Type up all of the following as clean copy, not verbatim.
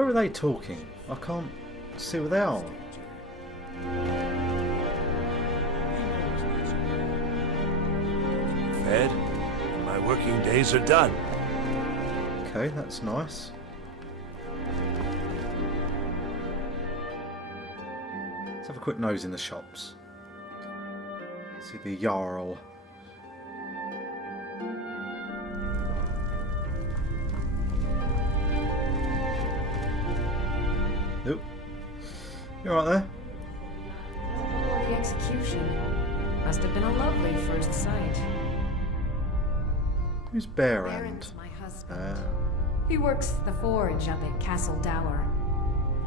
Where are they talking? I can't see where they are. Fed, my working days are done. Okay, that's nice. Let's have a quick nose in the shops. See the Jarl. Nope. You alright there? The execution must have been a lovely first sight. Who's Bearand? Baron's my husband. He works the forge up at Castle Dower.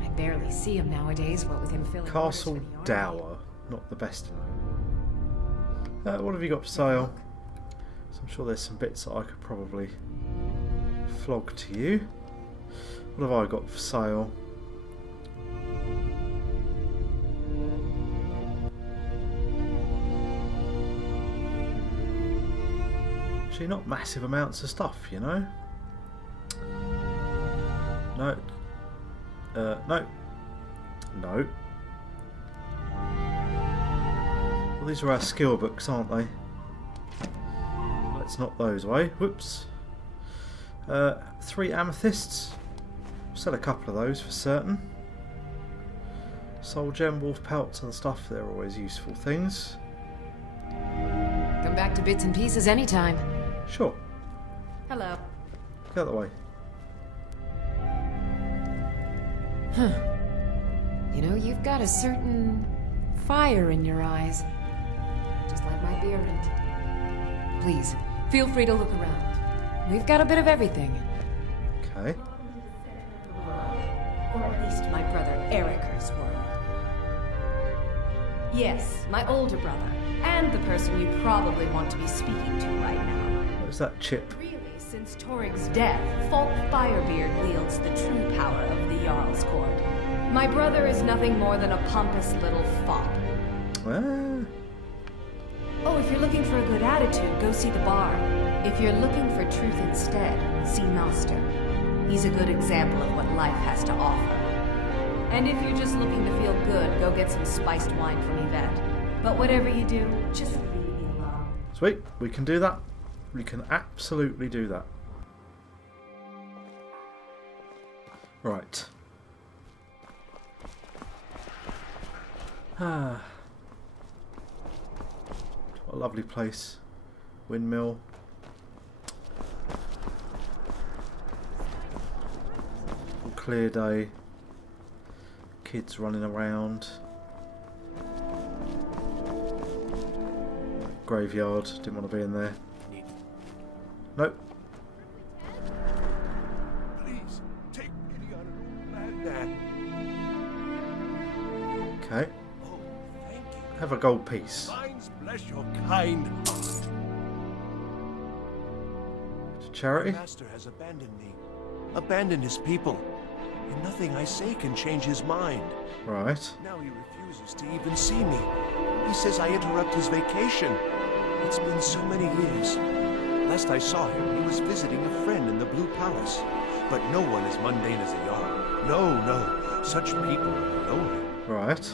I barely see him nowadays, what with him filling Castle orders for the army. Dower. Not the best name. What have you got for sale? So I'm sure there's some bits that I could probably flog to you. What have I got for sale? Actually, not massive amounts of stuff, you know. No. No. No. Well, these are our skill books, aren't they? Let's knock those away. Whoops. 3 amethysts. Sell a couple of those for certain. Soul gem, wolf pelts and stuff. They're always useful things. Come back to bits and pieces anytime. Sure. Hello. Get out of the way. Huh. You know, you've got a certain fire in your eyes. Just like my Bearand. Please, feel free to look around. We've got a bit of everything. Okay. Or at least my brother Erica's world. Yes, my older brother, and the person you probably want to be speaking to right now. Where's that chip? Really, since Torig's death, Falk Firebeard wields the true power of the Jarl's court. My brother is nothing more than a pompous little fop. Ah, Oh, if you're looking for a good attitude, go see the bar. If you're looking for truth instead, see Noster. He's a good example of what life has to offer. And if you're just looking to feel good, go get some spiced wine from Yvette. But whatever you do, just leave me alone. sweet. We can do that. We can absolutely do that. Right. Ah. What a lovely place. Windmill. Clear day. Kids running around. Graveyard. Didn't want to be in there. Nope. Please, take pity on an old madman. Okay. Oh, thank you. Have a gold piece. Vines bless your kind heart. To The charity. master has abandoned me. Abandoned his people. And nothing I say can change his mind. Right. Now he refuses to even see me. He says I interrupt his vacation. It's been so many years. Last I saw him, he was visiting a friend in the Blue Palace. But no one as mundane as a Jarl. No, no. Such people know him. Right.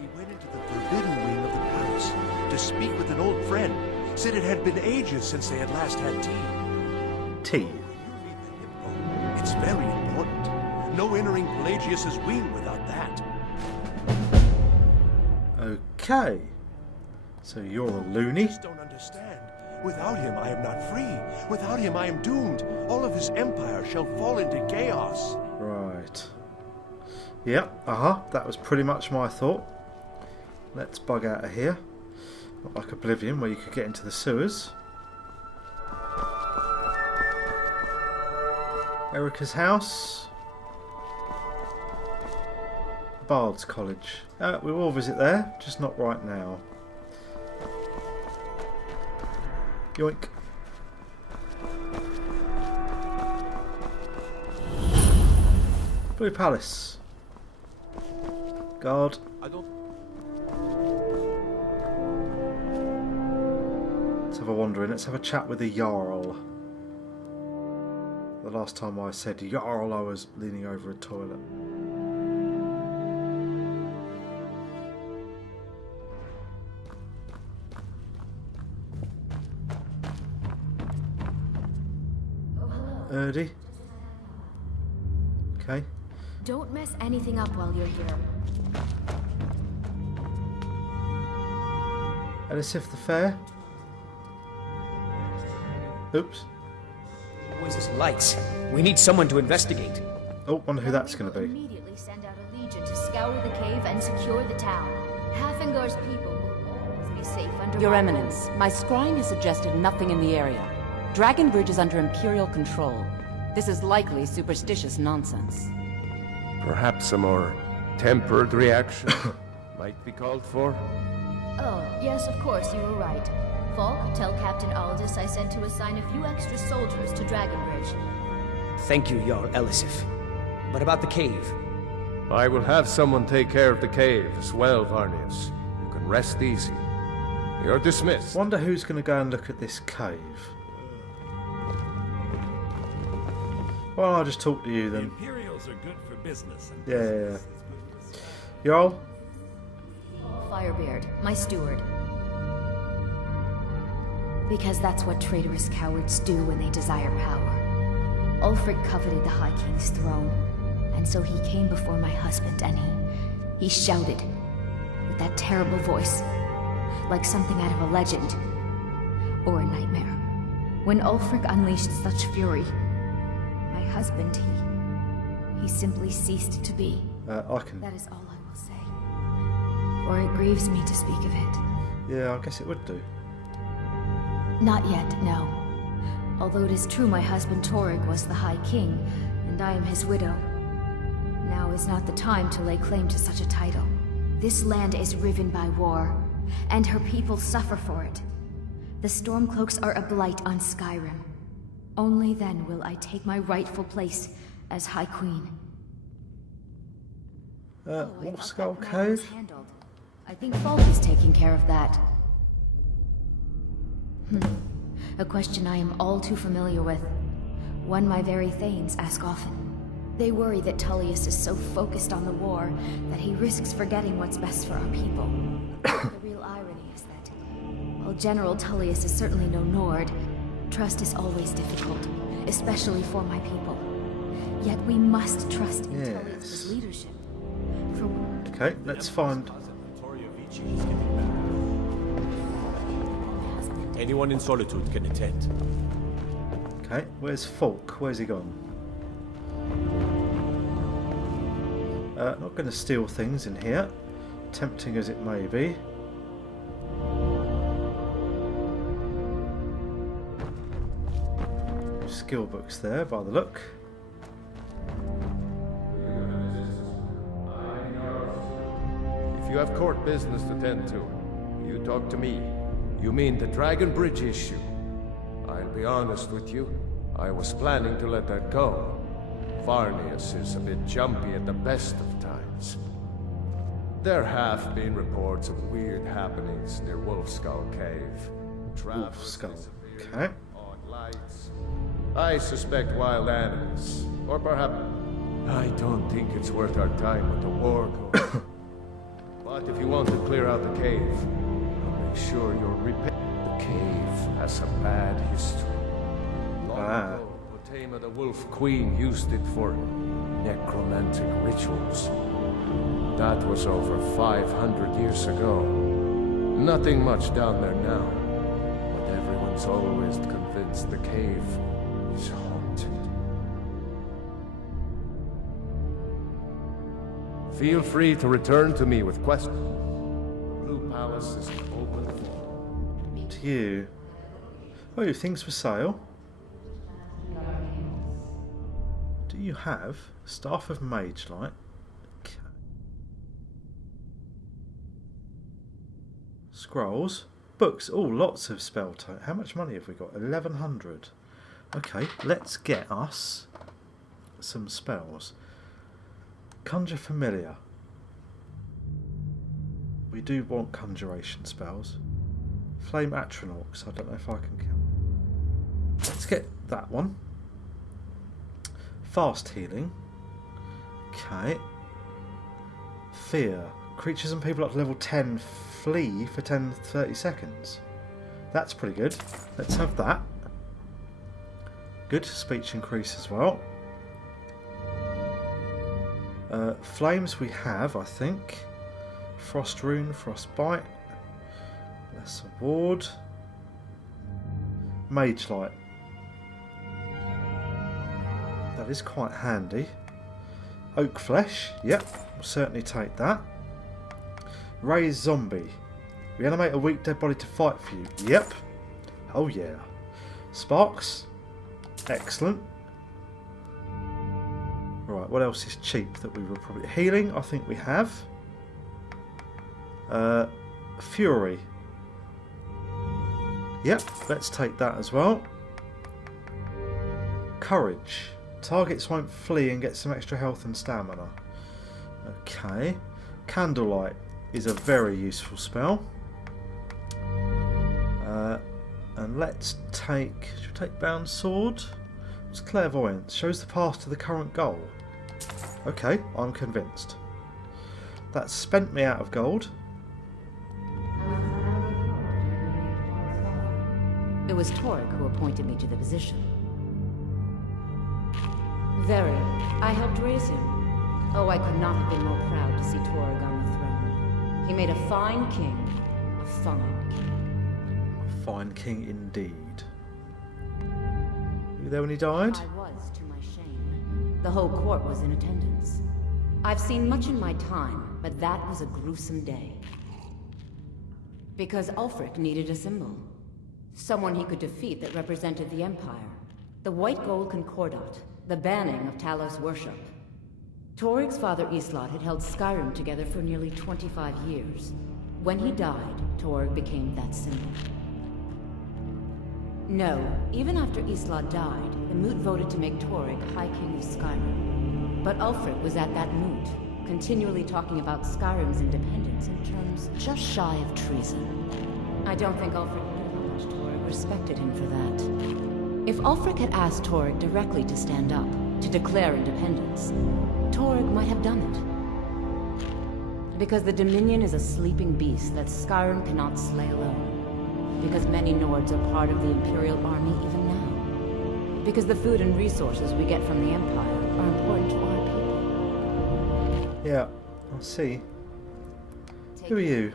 He went into the forbidden wing of the palace to speak with an old friend. Said it had been ages since they had last had tea. Tea. It's very important. No entering Pelagius's wing without that. Okay. So you're a I loony. just don't understand. Without him, I am not free. Without him, I am doomed. All of his empire shall fall into chaos. Right. Yep. That was pretty much my thought. Let's bug out of here. Not like Oblivion, where you could get into the sewers. Erica's house. Bard's College. We will visit there, just not right now. Yoink. Blue Palace. Guard. I don't... Let's have a wander in. Let's have a chat with the Jarl. the last time I said Jarl, I was leaning over a toilet. Erdy. Okay. Don't mess anything up while you're here. Elisif the Fair. Oops. Noises and lights. We need someone to investigate. Oh, wonder who that's going to We be. will immediately send out a legion to scour the cave and secure the town. Hafengar's people will always be safe under Your my Eminence, my scrying has suggested nothing in the area. Dragon Bridge is under Imperial control. This is likely superstitious nonsense. Perhaps a more tempered reaction might be called for. Oh, yes, of course, you were right. Falk, tell Captain Aldous I sent to assign a few extra soldiers to Dragonbridge. Thank you, Jarl Elisif. But about the cave? I will have someone take care of the cave as well, Varnius. You can rest easy. You're dismissed. Wonder who's going to go and look at this cave. Well, I'll just talk to you then. Imperials are good for business. And Yeah. business is good for the Jarl? Firebeard, my steward. Because that's what traitorous cowards do when they desire power. Ulfric coveted the High King's throne, and so he came before my husband and he shouted with that terrible voice, like something out of a legend or a nightmare. When Ulfric unleashed such fury, my husband, he simply ceased to be. I can... That is all I will say. For it grieves me to speak of it. Yeah, I guess it would do. Not yet, no. Although it is true my husband Torrig was the High King, and I am his widow. Now is not the time to lay claim to such a title. This land is riven by war, and her people suffer for it. The Stormcloaks are a blight on Skyrim. Only then will I take my rightful place as High Queen. Wolf Skull Cave? I think Falk is taking care of that. A question I am all too familiar with. One my very Thanes ask often. They worry that Tullius is so focused on the war that he risks forgetting what's best for our people. The real irony is that, while General Tullius is certainly no Nord, trust is always difficult, especially for my people. Yet we must trust in Yes. Tullius' leadership. For Okay, let's find... Anyone in Solitude can attend. Okay, where's Falk? Where's he gone? Not going to steal things in here, tempting as it may be. Skill books there by the look. If you have court business to tend to, you talk to me. You mean the Dragon Bridge issue? I'll be honest with you. I was planning to let that go. Varnius is a bit jumpy at the best of times. There have been reports of weird happenings near Wolfskull Cave. Wolfskull. Okay. Odd lights. I suspect wild animals. Or perhaps... I don't think it's worth our time with the war going. But if you want to clear out the cave, I'll make sure you're repaired. The cave has a bad history. Long ago, Potema the Wolf Queen used it for necromantic rituals. That was over 500 years ago. Nothing much down there now. But everyone's always convinced the cave is haunted. Feel free to return to me with questions. Blue Palace is open for... To you. Oh, things for sale. Do you have Staff of Mage Light? Okay. Scrolls. Books. Oh, lots of spell type. How much money have we got? 1100. Okay, let's get us some spells. Conjure Familiar. We do want conjuration spells. Flame Atronachs. I don't know if I can count. Let's get that one. fast healing. Okay. Fear. Creatures and people up to level 10 flee for 10 to 30 seconds. That's pretty good. Let's have that. Good. Speech increase as well. Flames we have, I think. Frost rune, frostbite. Less ward. Mage light. That is quite handy. Oak flesh. Yep, we'll certainly take that. Raise zombie. Reanimate a weak dead body to fight for you. Yep. Oh yeah. Sparks. Excellent. Right, what else is cheap that we were probably... Healing, I think we have. Fury. Yep, let's take that as well. Courage. Targets won't flee and get some extra health and stamina. Okay. Candlelight is a very useful spell. And let's take... Should we take Bound Sword? It's Clairvoyance. Shows the path to the current goal. Okay, I'm convinced. That's spent me out of gold. It was Torg who appointed me to the position. Very. I helped raise him. Oh, I could not have been more proud to see Torg on the throne. He made a fine king. A fine king. A fine king indeed. Were you there when he died? I was, to my shame. The whole court was in attendance. I've seen much in my time, but that was a gruesome day. Because Ulfric needed a symbol. Someone he could defeat that represented the Empire. The White Gold Concordat. The banning of Talos worship. Torig's father Islot had held Skyrim together for nearly 25 years. When he died, Torig became that symbol. No, even after Islot died, the Moot voted to make Torig High King of Skyrim. But Ulfric was at that Moot, continually talking about Skyrim's independence in terms just shy of treason. I don't think Ulfric knew how much Torig respected him for that. If Ulfric had asked Torig directly to stand up, to declare independence, Torig might have done it. Because the Dominion is a sleeping beast that Skyrim cannot slay alone. Because many Nords are part of the Imperial Army even now. Because the food and resources we get from the Empire are important to our people. Yeah, I see. Who are you?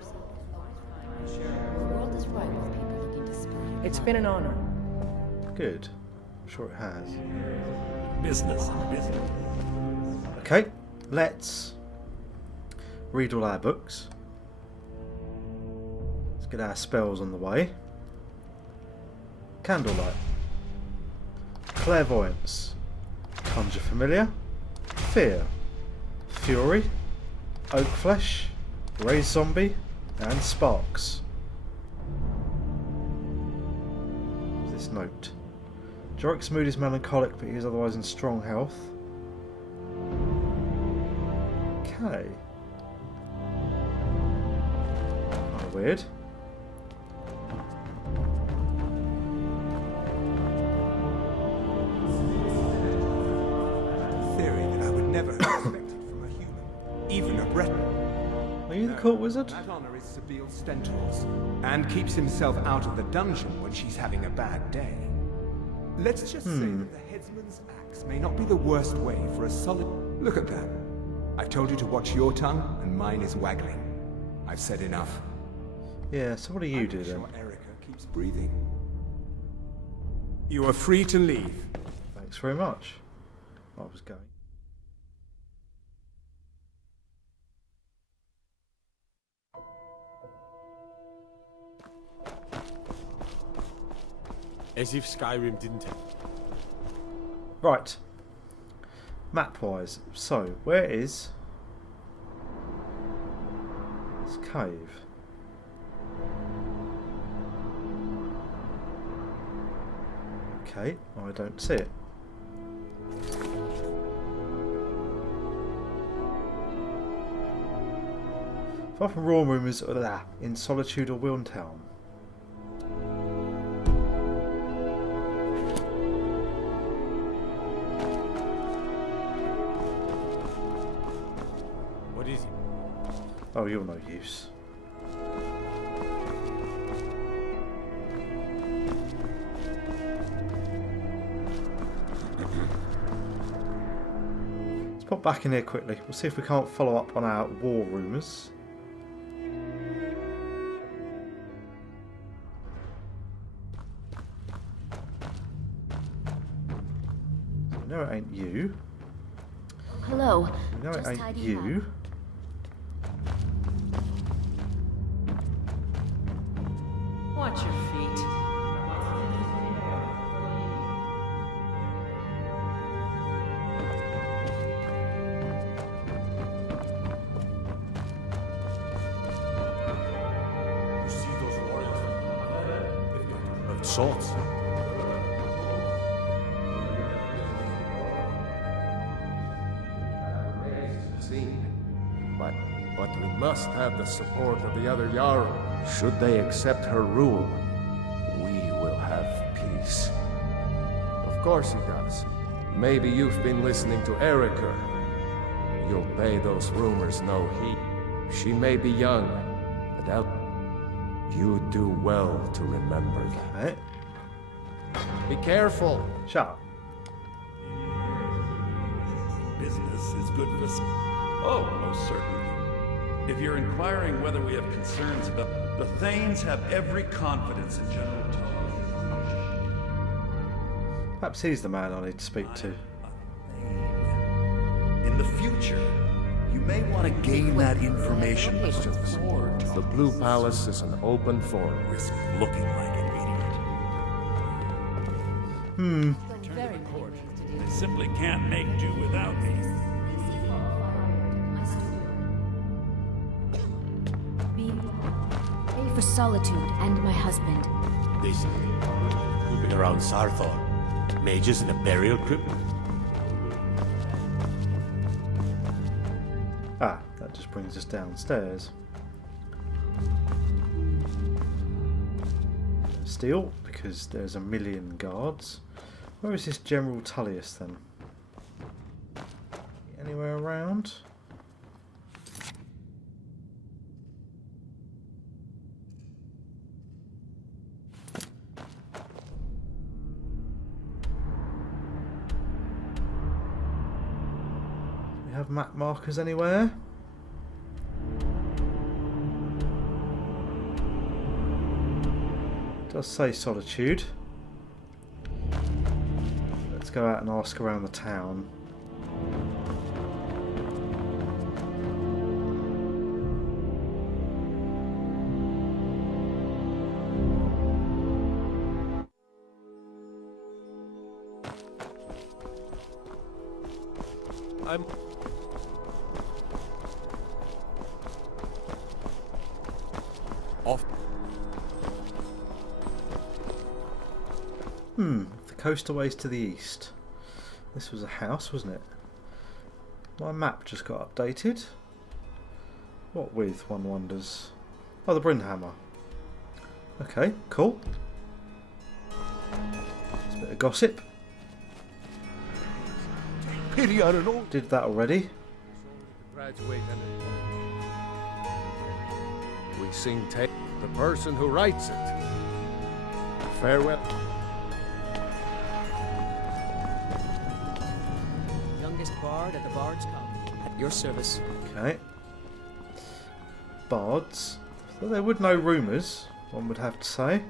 The world is ripe with people looking to spread. It's been an honor. Good. I'm sure it has. Business and business. Okay, let's read all our books. Let's get our spells on the way. Candlelight. Clairvoyance. Conjure Familiar. Fear. Fury. Oak Flesh. Raise Zombie. And Sparks. What's this note? Jorik's mood is melancholic, but he is otherwise in strong health. Okay. Kind of weird. Theory that I would never have expected from a human, even a Breton. Are you the court wizard? That honor is Sabine Stentor's, and keeps himself out of the dungeon when she's having a bad day. Let's just say that the headsman's axe may not be the worst way for a solid... Look at that. I've told you to watch your tongue, and mine is waggling. I've said enough. Yeah, so what do you do then? Sure Erica keeps breathing. You are free to leave. Thanks very much. I was going. As if Skyrim didn't have... Right. Map-wise, so where is this cave? Okay, I don't see it. Far from raw rumours in Solitude or Wilntown. Oh, you're no use. Let's pop back in here quickly. We'll see if we can't follow up on our war rumours. No, it ain't you. Hello. No, it Just ain't tidying you. Watch your feet. You see those warriors? They've got swords. Seen. But we must have the support of the other Jarl. Should they accept her rule, we will have peace. Of course he does. Maybe you've been listening to Erica. You'll pay those rumors no heed. She may be young, but you do well to remember that. Okay. Be careful. Shut up. Business is good for... Oh, most certainly. If you're inquiring whether we have concerns about... The Thanes have every confidence in General Tully. Perhaps he's the man I need to speak to. In the future, you may want to gain that information from the Forge. The Blue Palace is an open forum. Risk looking like an idiot. Return to the court. They simply can't make do without me. Pray for solitude and my husband. They say, moving around Sarthor. Mages in a burial crypt? Ah, that just brings us downstairs. Steal, because there's a million guards. Where is this General Tullius then? Anywhere around? We have map markers anywhere? It does say solitude. Let's go out and ask around the town. I'm... Off. The coastal ways to the east. This was a house, wasn't it? My map just got updated. What with, one wonders? Oh, the Brynhammer. Okay, cool. It's a bit of gossip. Pity on an old... Did that already. Graduate and... We sing the person who writes it. Farewell. Youngest bard at the Bard's Cup. At your service. Okay. Bards. So they would know rumours, one would have to say.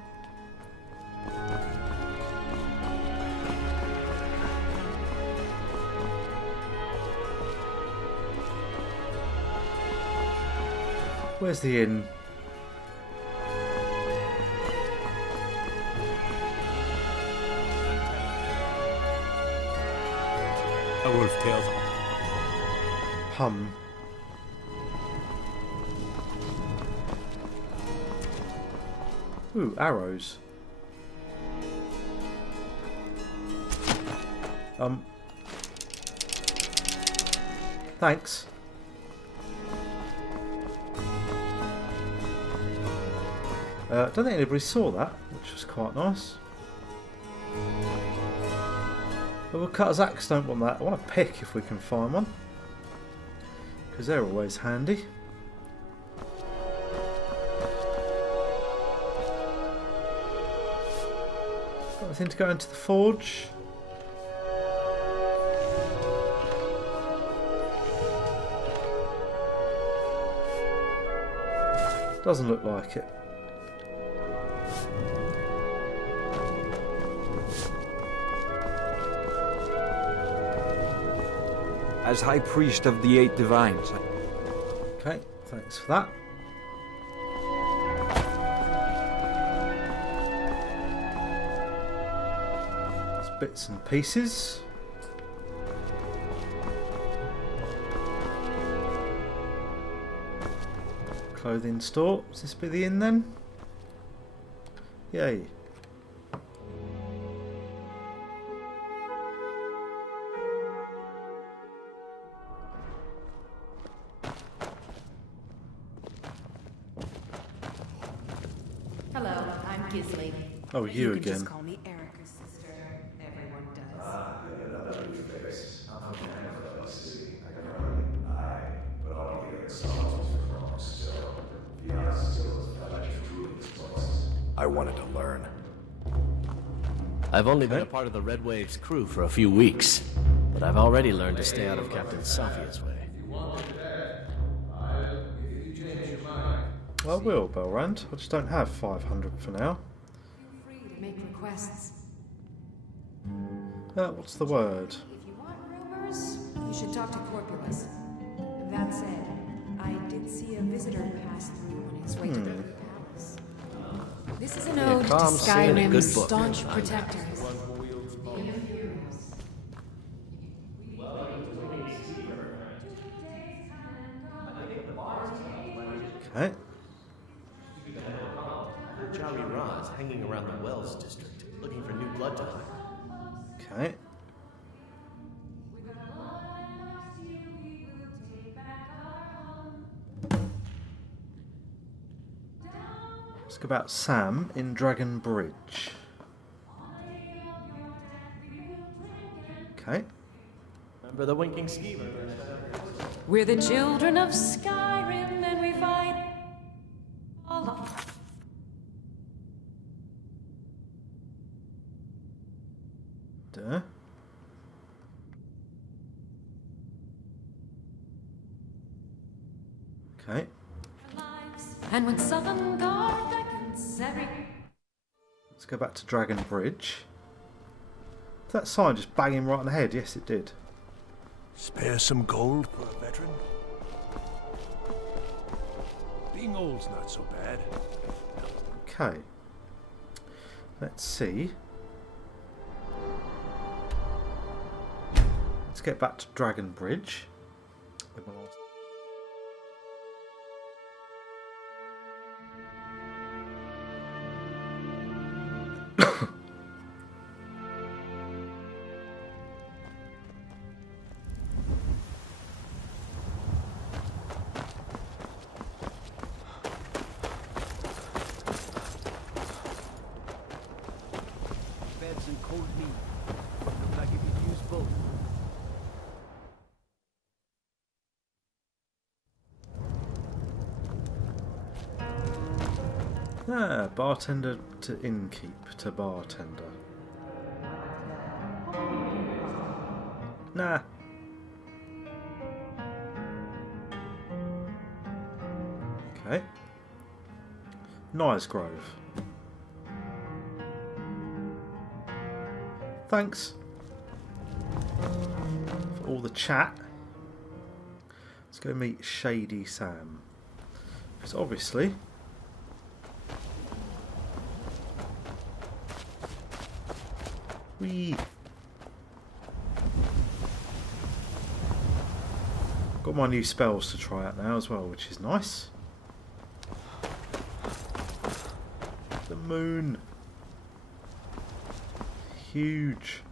Where's the inn? A wolf tails. Hum. Ooh, arrows. Thanks. I don't think anybody saw that, which was quite nice. The woodcutter's axe don't want that. I want a pick if we can find one, because they're always handy. Anything to go into the forge? Doesn't look like it. As High Priest of the Eight Divines. Okay, thanks for that. There's bits and pieces. Clothing store. Must this be the inn then? Yay. Hello, I'm Gisley. Oh, you can again. Just call me Erica's sister. Everyone does. I wanted to learn. I've only been a part of the Red Wave's crew for a few weeks, but I've already learned to stay out of Captain Safia's way. I will, Belrand. I just don't have 500 for now. Feel free to make requests. What's the word? If you want rumors, you should talk to Corpulus. That said, I did see a visitor pass through On his way to the palace. This is an ode to calm scene, a good Skyrim's book. staunch protectors. Okay. Jari Ra is hanging around the Wells district, looking for new blood to hire. Okay. Let's go about Sam in Dragon Bridge. Okay. Remember the winking schemer? We're the children of Skyrim, and we fight all of. Duh. Okay. And when Southern Guard beckons every. Let's go back to Dragon Bridge. Did that sign just bang him right on the head? Yes, it did. Spare some gold for a veteran? Being old's not so bad. Okay. Let's see. Let's get back to Dragon Bridge. Beds and cold meat. Look like you could use both. Ah, bartender to innkeep to bartender. Nah. Okay. Nice Grove. Thanks for all the chat. Let's go meet Shady Sam. Because obviously we got my new spells to try out now as well, which is nice. The moon. Huge.